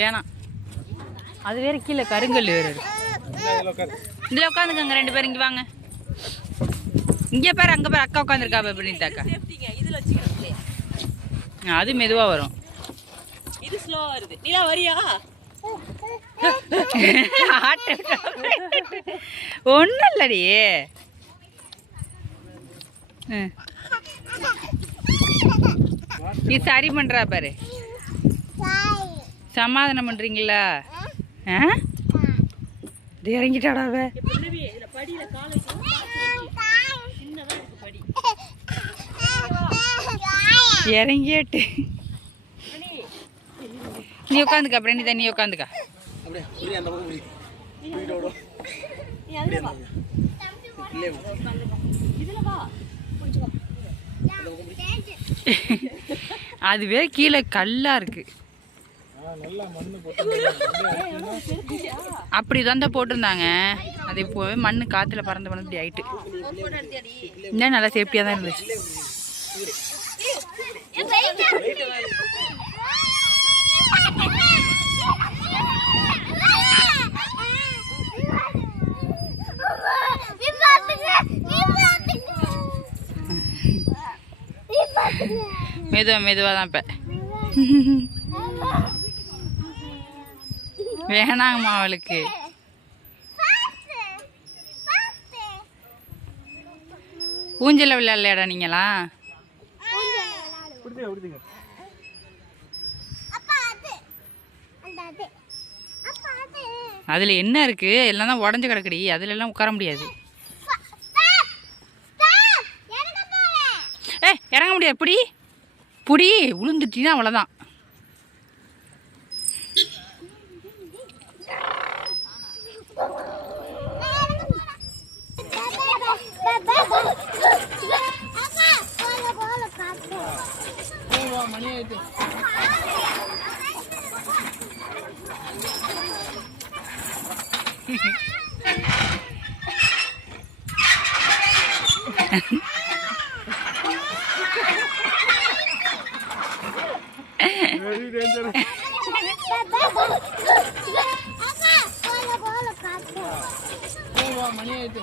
வேணாம், அது வேற கீழே கருங்கல் வேற இருக்கு. இதில் உட்காந்துக்கங்க ரெண்டு பேரும். இங்கே வாங்க, இங்கே பாரு, அங்கே பாரு, அக்கா உட்காந்துருக்கா அப்படின்ட்டாக்கா. அது மெதுவாக வரும், இது ஸ்லோவா வருது. நீலா வரியா? ஒன்றும் இல்லடி. நீ சரி பண்றா பாரு, சமாதானம் பண்றீங்களா? இறங்கிட்டாடாவ, இறங்கிட்டு நீ உட்காந்துக்கா. அப்புறம் நீ தண்ணி உட்காந்துக்கா. அதுவே கீழே கல்லா இருக்கு. அப்படிதான் தான் போட்டிருந்தாங்க. அது இப்போவே மண்ணு காத்துல பறந்து இப்படி ஆயிட்டு. இன்னும் நல்லா சேஃப்டியா தான் இருந்துச்சு. மெதுவா தான் இப்ப வேணாங்கம்மா அவளுக்கு. ஊஞ்சல விளையாடலையாடா நீங்களா? அதுல என்ன இருக்கு? எல்லாம் தான் உடஞ்சு கிடக்குடி, அதுல எல்லாம் உட்கார முடியாது. இறங்க முடியாது. புடி புடி, உளுந்துட்டீங்கன்னா அவ்வளோதான். மணி ஆயிட்டு மணி ஆயிட்டு